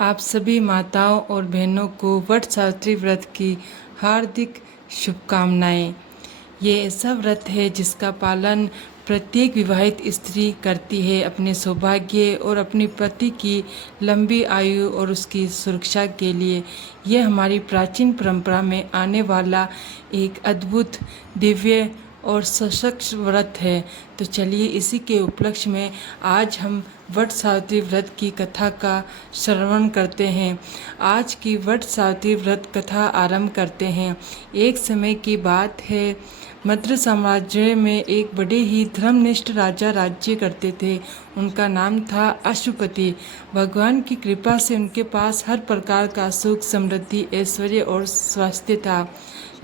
आप सभी माताओं और बहनों को वट सावित्री व्रत की हार्दिक शुभकामनाएं। ये ऐसा व्रत है जिसका पालन प्रत्येक विवाहित स्त्री करती है अपने सौभाग्य और अपने पति की लंबी आयु और उसकी सुरक्षा के लिए। यह हमारी प्राचीन परंपरा में आने वाला एक अद्भुत, दिव्य और सशक्त व्रत है। तो चलिए इसी के उपलक्ष्य में आज हम वट सावित्री व्रत की कथा का श्रवण करते हैं। आज की वट सावित्री व्रत कथा आरंभ करते हैं। एक समय की बात है, मद्र साम्राज्य में एक बड़े ही धर्मनिष्ठ राजा राज्य करते थे। उनका नाम था अशुपति। भगवान की कृपा से उनके पास हर प्रकार का सुख, समृद्धि, ऐश्वर्य और स्वास्थ्य था,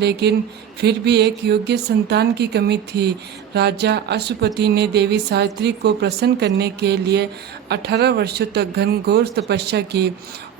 लेकिन फिर भी एक योग्य संतान की कमी थी। राजा अशुपति ने देवी सावित्री को प्रसन्न करने के लिए 18 वर्षों तक घनघोर तपस्या की।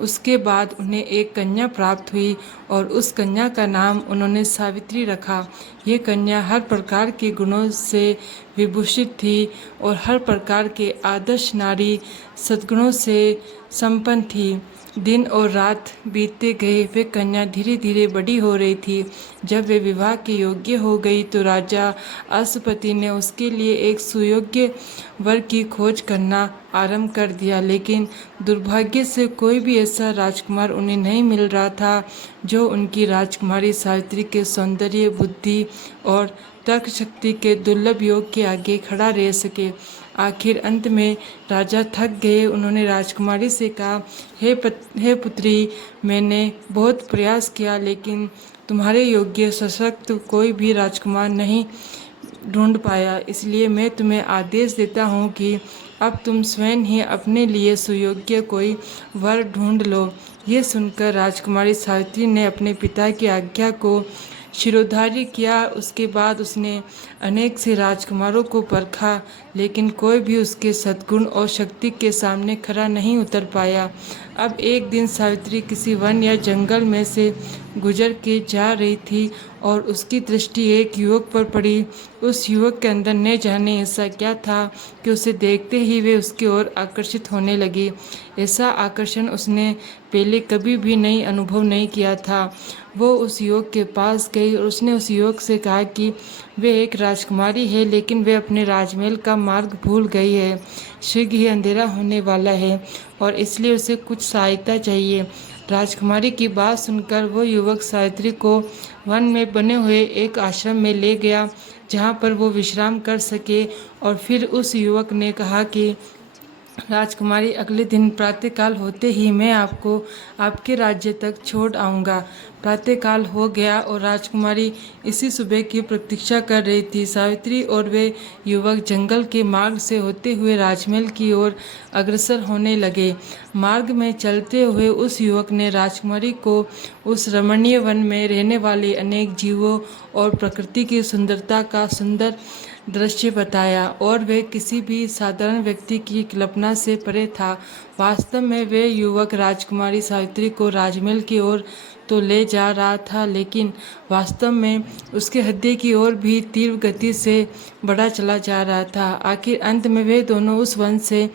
उसके बाद उन्हें एक कन्या प्राप्त हुई और उस कन्या का नाम उन्होंने सावित्री रखा। ये कन्या हर प्रकार के गुणों से विभूषित थी और हर प्रकार के आदर्श नारी सद्गुणों से संपन्न थी। दिन और रात बीतते गए, वे कन्या धीरे धीरे बड़ी हो रही थी। जब वे विवाह के योग्य हो गई तो राजा अशुपति ने उसके लिए एक सुयोग्य वर की खोज करना आरंभ कर दिया, लेकिन दुर्भाग्य से कोई भी ऐसा राजकुमार उन्हें नहीं मिल रहा था जो उनकी राजकुमारी सावित्री के सौंदर्य, बुद्धि और तर्क शक्ति के दुर्लभ योग के आगे खड़ा रह सके। आखिर अंत में राजा थक गए। उन्होंने राजकुमारी से कहा, हे पुत्री, मैंने बहुत प्रयास किया लेकिन तुम्हारे योग्य सशक्त कोई भी राजकुमार नहीं ढूंढ पाया, इसलिए मैं तुम्हें आदेश देता हूँ कि अब तुम स्वयं ही अपने लिए सुयोग्य कोई वर ढूंढ लो। ये सुनकर राजकुमारी सावित्री ने अपने पिता की आज्ञा को शिरोधार्य किया। उसके बाद उसने अनेक से राजकुमारों को परखा, लेकिन कोई भी उसके सद्गुण और शक्ति के सामने खरा नहीं उतर पाया। अब एक दिन सावित्री किसी वन या जंगल में से गुजर के जा रही थी और उसकी दृष्टि एक युवक पर पड़ी। उस युवक के अंदर न जाने ऐसा क्या था कि उसे देखते ही वे उसकी ओर आकर्षित होने लगी। ऐसा आकर्षण उसने पहले कभी भी अनुभव नहीं किया था। वो उस युवक के पास गई और उसने उस युवक से कहा कि वे एक राजकुमारी है, लेकिन वे अपने राजमहल का मार्ग भूल गई है। शीघ्र ही अंधेरा होने वाला है और इसलिए उसे कुछ सहायता चाहिए। राजकुमारी की बात सुनकर वो युवक सावित्री को वन में बने हुए एक आश्रम में ले गया, जहाँ पर वो विश्राम कर सके। और फिर उस युवक ने कहा कि राजकुमारी, अगले दिन प्रातःकाल होते ही मैं आपको आपके राज्य तक छोड़ आऊँगा। प्रातःकाल हो गया और राजकुमारी इसी सुबह की प्रतीक्षा कर रही थी। सावित्री और वे युवक जंगल के मार्ग से होते हुए राजमहल की ओर अग्रसर होने लगे। मार्ग में चलते हुए उस युवक ने राजकुमारी को उस रमणीय वन में रहने वाले अनेक जीवों और प्रकृति की सुंदरता का सुंदर दृश्य बताया, और वे किसी भी साधारण व्यक्ति की कल्पना से परे था। वास्तव में वे युवक राजकुमारी सावित्री को राजमहल की ओर तो ले जा रहा था, लेकिन वास्तव में उसके हृदय की ओर भी तीव्र गति से बढ़ा चला जा रहा था। आखिर अंत में वे दोनों उस वन से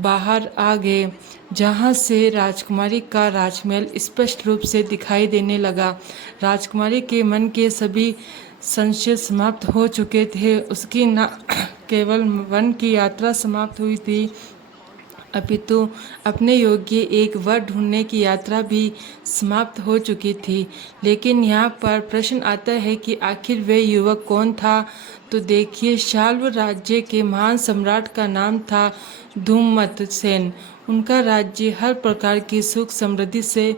बाहर आ गए, जहाँ से राजकुमारी का राजमहल स्पष्ट रूप से दिखाई देने लगा। राजकुमारी के मन के सभी संशय समाप्त हो चुके थे। उसकी न केवल वन की यात्रा समाप्त हुई थी, अपितु अपने योग्य एक वर ढूंढने की यात्रा भी समाप्त हो चुकी थी। लेकिन यहाँ पर प्रश्न आता है कि आखिर वे युवक कौन था। तो देखिए, शाल्व राज्य के महान सम्राट का नाम था धूममत सेन। उनका राज्य हर प्रकार की सुख समृद्धि से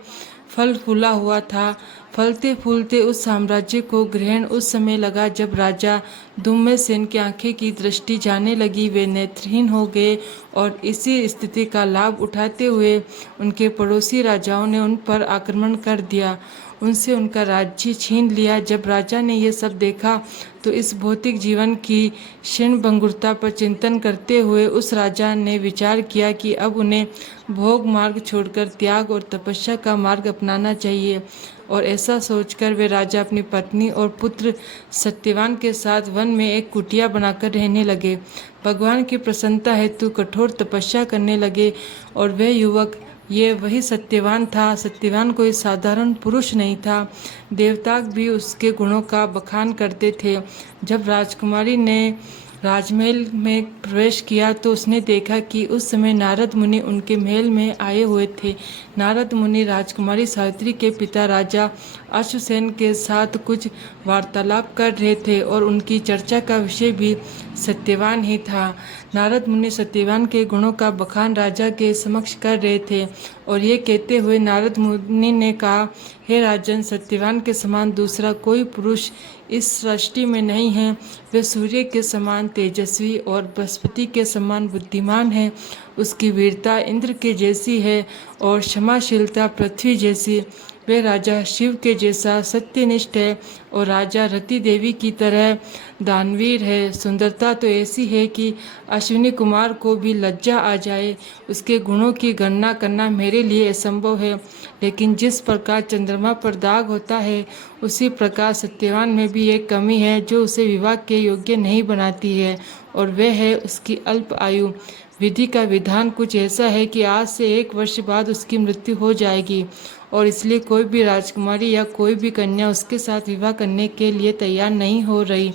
फल फूला हुआ था। फलते फूलते उस साम्राज्य को ग्रहण उस समय लगा जब राजा धूम्रसेन की आंखें की दृष्टि जाने लगी। वे नेत्रहीन हो गए और इसी स्थिति का लाभ उठाते हुए उनके पड़ोसी राजाओं ने उन पर आक्रमण कर दिया, उनसे उनका राज्य छीन लिया। जब राजा ने यह सब देखा तो इस भौतिक जीवन की क्षीण भंगुरता पर चिंतन करते हुए उस राजा ने विचार किया कि अब उन्हें भोग मार्ग छोड़कर त्याग और तपस्या का मार्ग अपनाना चाहिए। और ऐसा सोचकर वे राजा अपनी पत्नी और पुत्र सत्यवान के साथ वन में एक कुटिया बनाकर रहने लगे। भगवान की प्रसन्नता हेतु कठोर तपस्या करने लगे और वे युवक ये वही सत्यवान था। सत्यवान कोई साधारण पुरुष नहीं था। देवता भी उसके गुणों का बखान करते थे। जब राजकुमारी ने राजमहल में प्रवेश किया तो उसने देखा कि उस समय नारद मुनि उनके महल में आए हुए थे। नारद मुनि राजकुमारी सावित्री के पिता राजा अश्वसेन के साथ कुछ वार्तालाप कर रहे थे और उनकी चर्चा का विषय भी सत्यवान ही था। नारद मुनि सत्यवान के गुणों का बखान राजा के समक्ष कर रहे थे और ये कहते हुए नारद मुनि ने कहा, हे राजन, सत्यवान के समान दूसरा कोई पुरुष इस सृष्टि में नहीं है। वे सूर्य के समान तेजस्वी और बृहस्पति के समान बुद्धिमान है। उसकी वीरता इंद्र के जैसी है और क्षमाशीलता पृथ्वी जैसी। वे राजा शिव के जैसा सत्यनिष्ठ है और राजा रति देवी की तरह दानवीर है। सुंदरता तो ऐसी है कि अश्विनी कुमार को भी लज्जा आ जाए। उसके गुणों की गणना करना मेरे लिए असंभव है, लेकिन जिस प्रकार चंद्रमा पर दाग होता है उसी प्रकार सत्यवान में भी एक कमी है जो उसे विवाह के योग्य नहीं बनाती है, और वह है उसकी अल्प आयु। विधि का विधान कुछ ऐसा है कि आज से 1 वर्ष बाद उसकी मृत्यु हो जाएगी और इसलिए कोई भी राजकुमारी या कोई भी कन्या उसके साथ विवाह करने के लिए तैयार नहीं हो रही।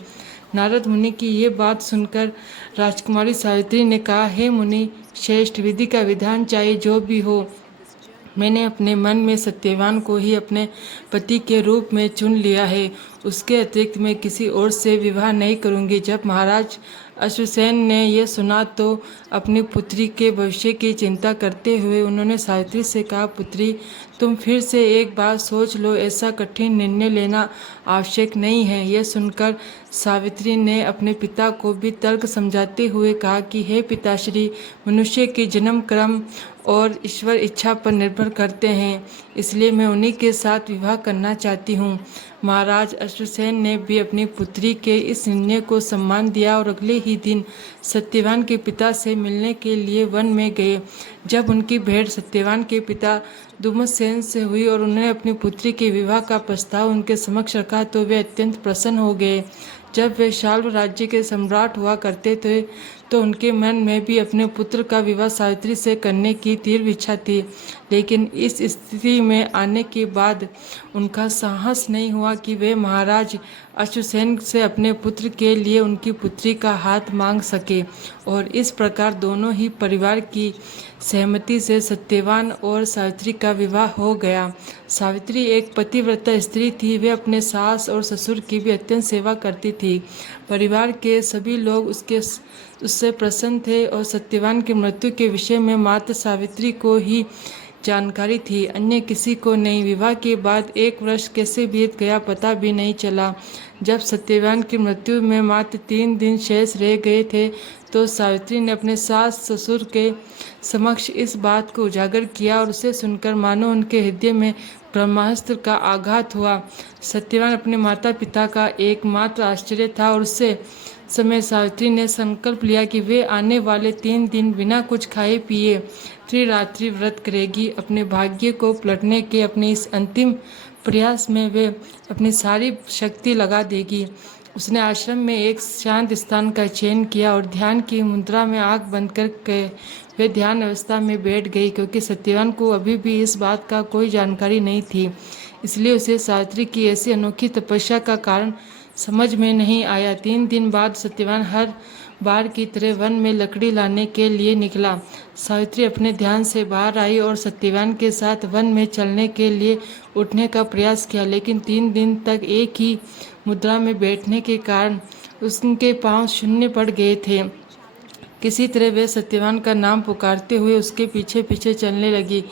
नारद मुनि की ये बात सुनकर राजकुमारी सावित्री ने कहा, हे मुनि श्रेष्ठ, विधि का विधान चाहे जो भी हो, मैंने अपने मन में सत्यवान को ही अपने पति के रूप में चुन लिया है। उसके अतिरिक्त मैं किसी और से विवाह नहीं करूंगी। जब महाराज अश्वसेन ने यह सुना तो अपनी पुत्री के भविष्य की चिंता करते हुए उन्होंने सावित्री से कहा, पुत्री, तुम फिर से एक बार सोच लो। ऐसा कठिन निर्णय लेना आवश्यक नहीं है। यह सुनकर सावित्री ने अपने पिता को भी तर्क समझाते हुए कहा कि हे पिताश्री, मनुष्य के जन्म क्रम और ईश्वर इच्छा पर निर्भर करते हैं, इसलिए मैं उन्हीं के साथ विवाह करना चाहती हूँ। महाराज अश्वसेन ने भी अपनी पुत्री के इस निर्णय को सम्मान दिया और अगले ही दिन सत्यवान के पिता से मिलने के लिए वन में गए। जब उनकी भेंट सत्यवान के पिता दुमसेन से हुई और उन्होंने अपनी पुत्री के विवाह का प्रस्ताव उनके समक्ष रखा तो वे अत्यंत प्रसन्न हो गए। जब वे शाल्व राज्य के सम्राट हुआ करते थे तो उनके मन में भी अपने पुत्र का विवाह सावित्री से करने की तीव्र इच्छा थी, लेकिन इस स्थिति में आने के बाद उनका साहस नहीं हुआ कि वे महाराज अश्वसेन से अपने पुत्र के लिए उनकी पुत्री का हाथ मांग सके, और इस प्रकार दोनों ही परिवार की सहमति से सत्यवान और सावित्री का विवाह हो गया। सावित्री एक पतिव्रता स्त्री थी। वे अपने सास और ससुर की भी अत्यंत सेवा करती थी। परिवार के सभी लोग उससे प्रसन्न थे और सत्यवान की मृत्यु के विषय में मात्र सावित्री को ही जानकारी थी, अन्य किसी को नहीं। विवाह के बाद 1 वर्ष कैसे बीत गया पता भी नहीं चला। जब सत्यवान की मृत्यु में मात्र 3 दिन शेष रह गए थे तो सावित्री ने अपने सास ससुर के समक्ष इस बात को उजागर किया और उसे सुनकर मानो उनके हृदय में ब्रह्मास्त्र का आघात हुआ। सत्यवान अपने माता पिता का एकमात्र आश्चर्य था और उससे समय सावित्री ने संकल्प लिया कि वे आने वाले 3 दिन बिना कुछ खाए पिए त्रिरात्रि व्रत करेगी। अपने भाग्य को पलटने के अपने इस अंतिम प्रयास में वे अपनी सारी शक्ति लगा देगी। उसने आश्रम में एक शांत स्थान का चयन किया और ध्यान की मुद्रा में आंख बंद करके वे ध्यान अवस्था में बैठ गई, क्योंकि सत्यवान को अभी भी इस बात का कोई जानकारी नहीं थी। इसलिए उसे सावित्री की ऐसी अनोखी तपस्या का कारण समझ में नहीं आया। 3 दिन बाद सत्यवान हर बार की तरह वन में लकड़ी लाने के लिए निकला। सावित्री अपने ध्यान से बाहर आई और सत्यवान के साथ वन में चलने के लिए उठने का प्रयास किया, लेकिन 3 दिन तक एक ही मुद्रा में बैठने के कारण उसके पांव शून्य पड़ गए थे। किसी तरह वे सत्यवान का नाम पुकारते हुए उसके पीछे पीछे चलने लगी।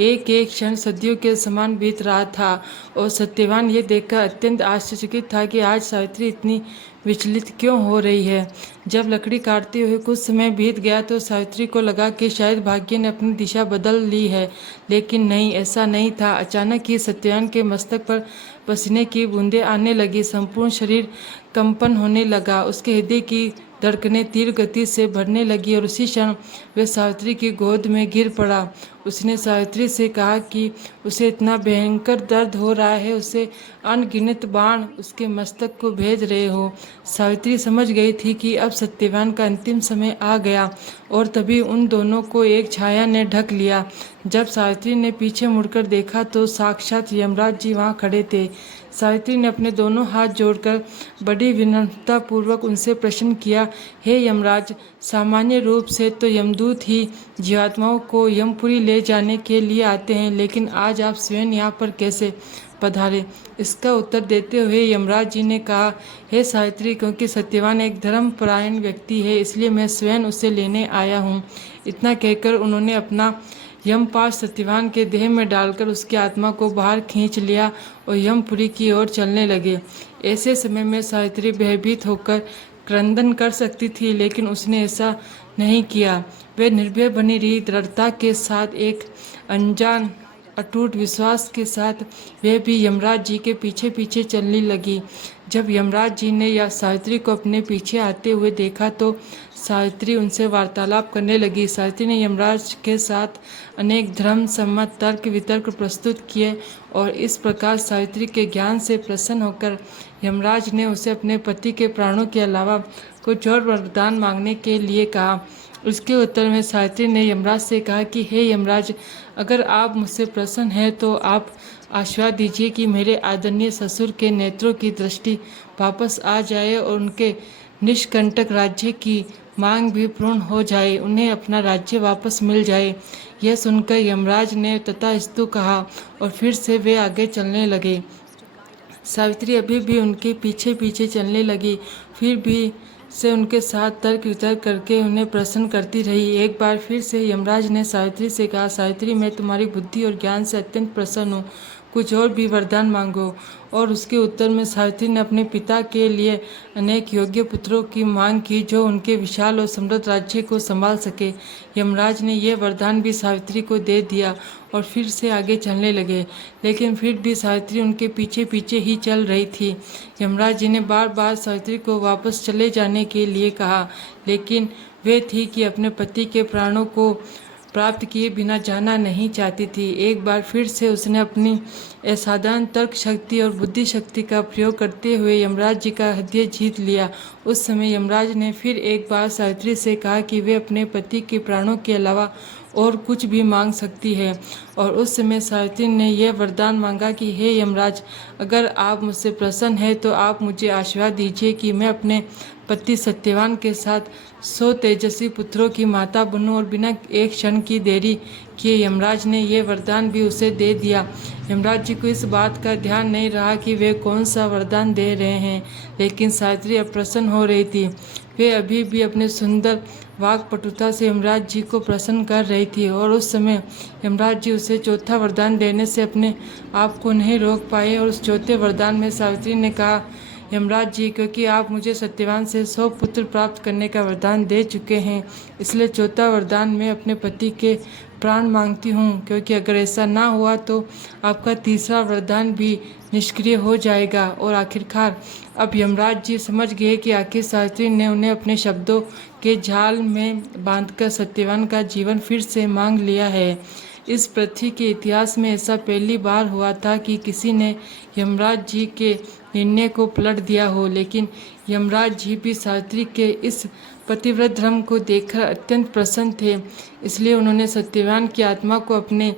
एक एक क्षण सदियों के समान बीत रहा था और सत्यवान ये देखकर अत्यंत आश्चर्यचकित था कि आज सावित्री इतनी विचलित क्यों हो रही है। जब लकड़ी काटते हुए कुछ समय बीत गया तो सावित्री को लगा कि शायद भाग्य ने अपनी दिशा बदल ली है, लेकिन नहीं, ऐसा नहीं था। अचानक ही सत्यवान के मस्तक पर पसीने की बूंदें आने लगी। संपूर्ण शरीर कंपन होने लगा। उसके हृदय की धड़कनें तीव्र गति से बढ़ने लगी और उसी क्षण वह सावित्री की गोद में गिर पड़ा। उसने सावित्री से कहा कि उसे इतना भयंकर दर्द हो रहा है, उसे अनगिनत बाण उसके मस्तक को भेद रहे हो। सावित्री समझ गई थी कि अब सत्यवान का अंतिम समय आ गया और तभी उन दोनों को एक छाया ने ढक लिया। जब सावित्री ने पीछे मुड़कर देखा तो साक्षात यमराज जी वहां खड़े थे। सावित्री ने अपने दोनों हाथ जोड़कर बड़ी विनम्रता पूर्वक उनसे प्रश्न किया, हे यमराज, सामान्य रूप से तो यमदूत ही जीवात्माओं को यमपुरी ले जाने के लिए आते हैं, लेकिन आज आप स्वयं यहाँ पर कैसे पधारे? इसका उत्तर देते हुए यमराज जी ने कहा, हे सावित्री, क्योंकि सत्यवान एक धर्मपरायण व्यक्ति है, इसलिए मैं स्वयं उसे लेने आया हूँ। इतना कहकर उन्होंने अपना यमपाश सत्यवान के देह में डालकर उसकी आत्मा को बाहर खींच लिया और यमपुरी की ओर चलने लगे। ऐसे समय में सावित्री भयभीत होकर क्रंदन कर सकती थी, लेकिन उसने ऐसा नहीं किया। वह निर्भय बनी रही, दृढ़ता के साथ, एक अनजान अटूट विश्वास के साथ वह भी यमराज जी के पीछे पीछे चलने लगी। जब यमराज जी ने या सावित्री को अपने पीछे आते हुए देखा तो सावित्री उनसे वार्तालाप करने लगी। सावित्री ने यमराज के साथ अनेक धर्म सम्मत तर्क वितर्क प्रस्तुत किए और इस प्रकार सावित्री के ज्ञान से प्रसन्न होकर यमराज ने उसे अपने पति के प्राणों के अलावा कुछ और वरदान मांगने के लिए कहा। उसके उत्तर में सावित्री ने यमराज से कहा कि हे यमराज, अगर आप मुझसे प्रसन्न हैं तो आप आशीर्वाद दीजिए कि मेरे आदरणीय ससुर के नेत्रों की दृष्टि वापस आ जाए और उनके निष्कंटक राज्य की मांग भी पूर्ण हो जाए, उन्हें अपना राज्य वापस मिल जाए। यह सुनकर यमराज ने तथास्तु कहा और फिर से वे आगे चलने लगे। सावित्री अभी भी उनके पीछे पीछे चलने लगी, फिर भी से उनके साथ तर्क वितर्क करके उन्हें प्रसन्न करती रही। एक बार फिर से यमराज ने सावित्री से कहा, सावित्री, मैं तुम्हारी बुद्धि और ज्ञान से अत्यंत प्रसन्न हूँ, कुछ और भी वरदान मांगो। और उसके उत्तर में सावित्री ने अपने पिता के लिए अनेक योग्य पुत्रों की मांग की जो उनके विशाल और समृद्ध राज्य को संभाल सके। यमराज ने यह वरदान भी सावित्री को दे दिया और फिर से आगे चलने लगे, लेकिन फिर भी सावित्री उनके पीछे पीछे ही चल रही थी। यमराज जी ने बार बार सावित्री को वापस चले जाने के लिए कहा, लेकिन वे थी कि अपने पति के प्राणों को प्राप्त किए बिना जाना नहीं चाहती थी। एक बार फिर से उसने अपनी असाधारण तर्क शक्ति और बुद्धि शक्ति का प्रयोग करते हुए यमराज जी का हृदय जीत लिया। उस समय यमराज ने फिर एक बार सावित्री से कहा कि वे अपने पति के प्राणों के अलावा और कुछ भी मांग सकती है। और उस समय सावित्री ने यह वरदान मांगा कि हे यमराज, अगर आप मुझसे प्रसन्न हैं तो आप मुझे आशीर्वाद दीजिए कि मैं अपने पति सत्यवान के साथ 100 तेजस्वी पुत्रों की माता बनूं। और बिना एक क्षण की देरी किए यमराज ने यह वरदान भी उसे दे दिया। यमराज जी को इस बात का ध्यान नहीं रहा कि वे कौन सा वरदान दे रहे हैं, लेकिन सावित्री अप्रसन्न हो रही थी। वे अभी भी अपने सुंदर वाक्पटुता से यमराज जी को प्रसन्न कर रही थी और उस समय यमराज जी उसे चौथा वरदान देने से अपने आप को नहीं रोक पाए। और उस चौथे वरदान में सावित्री ने कहा, यमराज जी, क्योंकि आप मुझे सत्यवान से 100 पुत्र प्राप्त करने का वरदान दे चुके हैं, इसलिए चौथा वरदान में अपने पति के प्राण मांगती हूँ, क्योंकि अगर ऐसा ना हुआ तो आपका तीसरा वरदान भी निष्क्रिय हो जाएगा। और आखिरकार अब यमराज जी समझ गए कि आखिर सावित्री ने उन्हें अपने शब्दों के जाल में बांधकर सत्यवान का जीवन फिर से मांग लिया है। इस पृथ्वी के इतिहास में ऐसा पहली बार हुआ था कि किसी ने यमराज जी के निर्णय को पलट दिया हो, लेकिन यमराज जी भी सावित्री के इस पतिव्रत धर्म को देखकर अत्यंत प्रसन्न थे। इसलिए उन्होंने सत्यवान की आत्मा को अपने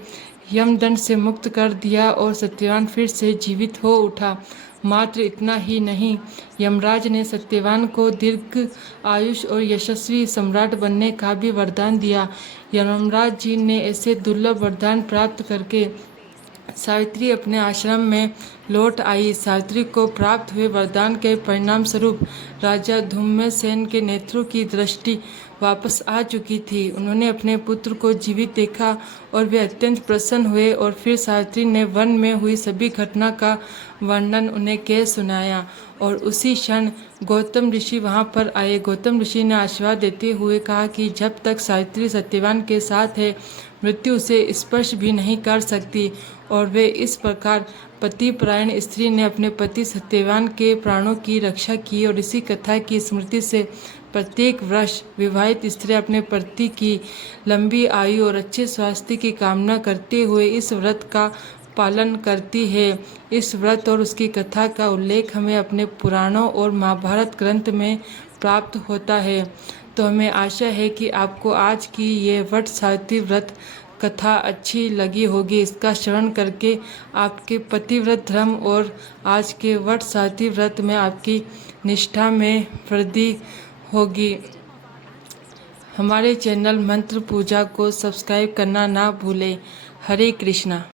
यमदंड से मुक्त कर दिया और सत्यवान फिर से जीवित हो उठा। मात्र इतना ही नहीं, यमराज ने सत्यवान को दीर्घ आयुष और यशस्वी सम्राट बनने का भी वरदान दिया। यमराज जी ने ऐसे दुर्लभ वरदान प्राप्त करके सावित्री अपने आश्रम में लौट आई। सावित्री को प्राप्त हुए वरदान के परिणाम स्वरूप राजा धूम्रसेन के नेत्रों की दृष्टि वापस आ चुकी थी। उन्होंने अपने पुत्र को जीवित देखा और वे अत्यंत प्रसन्न हुए। और फिर सावित्री ने वन में हुई सभी घटना का वर्णन उन्हें कह सुनाया और उसी क्षण गौतम ऋषि वहां पर आए। गौतम ऋषि ने आशीर्वाद देते हुए कहा कि जब तक सावित्री सत्यवान के साथ है, मृत्यु उसे स्पर्श भी नहीं कर सकती। और वे इस प्रकार पतिपरायण स्त्री ने अपने पति सत्यवान के प्राणों की रक्षा की और इसी कथा की स्मृति से प्रत्येक वर्ष विवाहित स्त्री अपने पति की लंबी आयु और अच्छे स्वास्थ्य की कामना करते हुए इस व्रत का पालन करती है। इस व्रत और उसकी कथा का उल्लेख हमें अपने पुराणों और महाभारत ग्रंथ में प्राप्त होता है। तो हमें आशा है कि आपको आज की ये वट सावित्री व्रत कथा अच्छी लगी होगी। इसका श्रवण करके आपके पतिव्रत धर्म और आज के वट सावित्री व्रत में आपकी निष्ठा में वृद्धि होगी। हमारे चैनल मंत्र पूजा को सब्सक्राइब करना ना भूलें। हरे कृष्णा।